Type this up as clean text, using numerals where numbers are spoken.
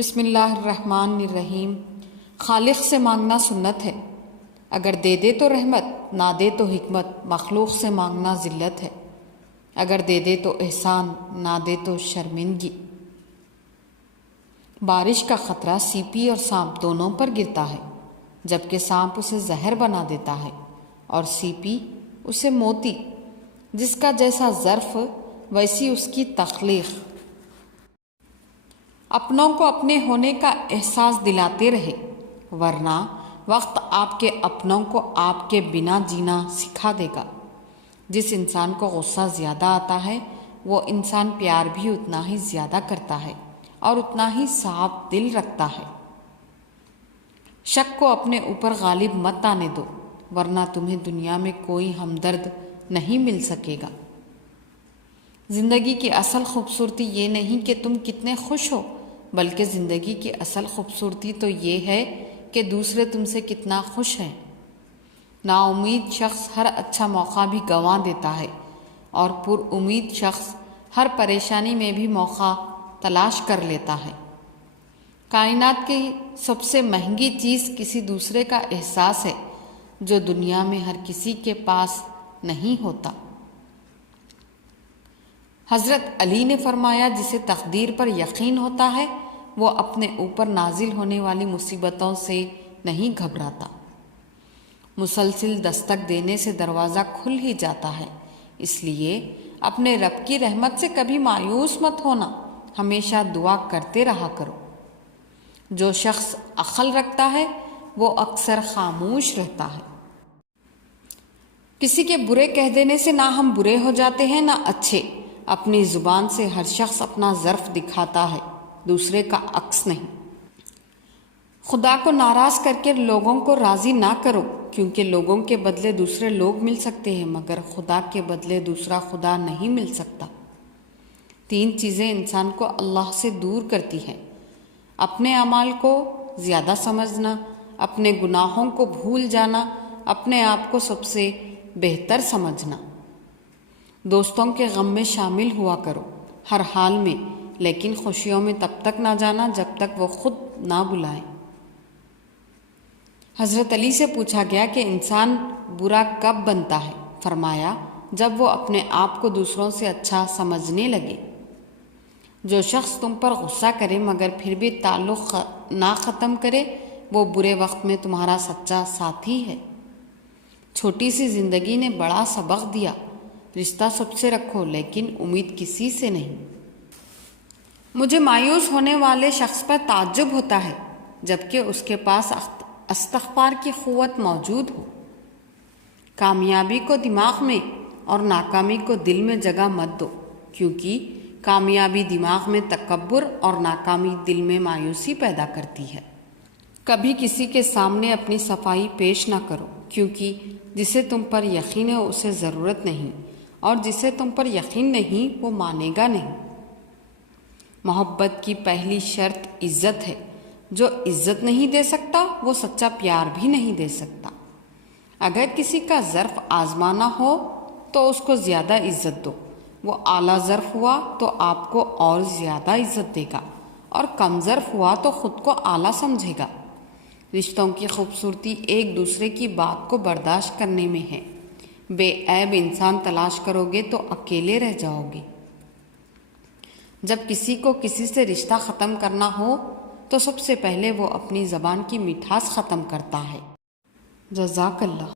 بسم اللہ الرحمن الرحیم۔ خالق سے مانگنا سنت ہے، اگر دے دے تو رحمت، نہ دے تو حکمت۔ مخلوق سے مانگنا ذلت ہے، اگر دے دے تو احسان، نہ دے تو شرمندگی۔ بارش کا خطرہ سیپی اور سانپ دونوں پر گرتا ہے، جبکہ سانپ اسے زہر بنا دیتا ہے اور سیپی اسے موتی۔ جس کا جیسا ظرف ویسی اس کی تخلیق۔ اپنوں کو اپنے ہونے کا احساس دلاتے رہے، ورنہ وقت آپ کے اپنوں کو آپ کے بنا جینا سکھا دے گا۔ جس انسان کو غصہ زیادہ آتا ہے وہ انسان پیار بھی اتنا ہی زیادہ کرتا ہے اور اتنا ہی صاف دل رکھتا ہے۔ شک کو اپنے اوپر غالب مت آنے دو، ورنہ تمہیں دنیا میں کوئی ہمدرد نہیں مل سکے گا۔ زندگی کی اصل خوبصورتی یہ نہیں کہ تم کتنے خوش ہو، بلکہ زندگی کی اصل خوبصورتی تو یہ ہے کہ دوسرے تم سے کتنا خوش ہیں۔ نا امید شخص ہر اچھا موقع بھی گنوا دیتا ہے، اور پر امید شخص ہر پریشانی میں بھی موقع تلاش کر لیتا ہے۔ کائنات کی سب سے مہنگی چیز کسی دوسرے کا احساس ہے، جو دنیا میں ہر کسی کے پاس نہیں ہوتا۔ حضرت علی نے فرمایا، جسے تقدیر پر یقین ہوتا ہے وہ اپنے اوپر نازل ہونے والی مصیبتوں سے نہیں گھبراتا۔ مسلسل دستک دینے سے دروازہ کھل ہی جاتا ہے، اس لیے اپنے رب کی رحمت سے کبھی مایوس مت ہونا، ہمیشہ دعا کرتے رہا کرو۔ جو شخص عقل رکھتا ہے وہ اکثر خاموش رہتا ہے۔ کسی کے برے کہہ دینے سے نہ ہم برے ہو جاتے ہیں نہ اچھے۔ اپنی زبان سے ہر شخص اپنا ظرف دکھاتا ہے، دوسرے کا عکس نہیں۔ خدا کو ناراض کر کے لوگوں کو راضی نہ کرو، کیونکہ لوگوں کے بدلے دوسرے لوگ مل سکتے ہیں، مگر خدا کے بدلے دوسرا خدا نہیں مل سکتا۔ 3 چیزیں انسان کو اللہ سے دور کرتی ہیں: اپنے اعمال کو زیادہ سمجھنا، اپنے گناہوں کو بھول جانا، اپنے آپ کو سب سے بہتر سمجھنا۔ دوستوں کے غم میں شامل ہوا کرو، ہر حال میں، لیکن خوشیوں میں تب تک نہ جانا جب تک وہ خود نہ بلائیں۔ حضرت علی سے پوچھا گیا کہ انسان برا کب بنتا ہے؟ فرمایا، جب وہ اپنے آپ کو دوسروں سے اچھا سمجھنے لگے۔ جو شخص تم پر غصہ کرے مگر پھر بھی تعلق نہ ختم کرے، وہ برے وقت میں تمہارا سچا ساتھی ہے۔ چھوٹی سی زندگی نے بڑا سبق دیا، رشتہ سب سے رکھو لیکن امید کسی سے نہیں۔ مجھے مایوس ہونے والے شخص پر تعجب ہوتا ہے جبکہ اس کے پاس استغفار کی قوت موجود ہو۔ کامیابی کو دماغ میں اور ناکامی کو دل میں جگہ مت دو، کیونکہ کامیابی دماغ میں تکبر اور ناکامی دل میں مایوسی پیدا کرتی ہے۔ کبھی کسی کے سامنے اپنی صفائی پیش نہ کرو، کیونکہ جسے تم پر یقین ہے اسے ضرورت نہیں، اور جسے تم پر یقین نہیں وہ مانے گا نہیں۔ محبت کی پہلی شرط عزت ہے، جو عزت نہیں دے سکتا وہ سچا پیار بھی نہیں دے سکتا۔ اگر کسی کا ظرف آزمانا ہو تو اس کو زیادہ عزت دو، وہ اعلیٰ ظرف ہوا تو آپ کو اور زیادہ عزت دے گا، اور کم ظرف ہوا تو خود کو اعلیٰ سمجھے گا۔ رشتوں کی خوبصورتی ایک دوسرے کی بات کو برداشت کرنے میں ہے۔ بے عیب انسان تلاش کرو گے تو اکیلے رہ جاؤ گے۔ جب کسی کو کسی سے رشتہ ختم کرنا ہو تو سب سے پہلے وہ اپنی زبان کی مٹھاس ختم کرتا ہے۔ جزاک اللہ۔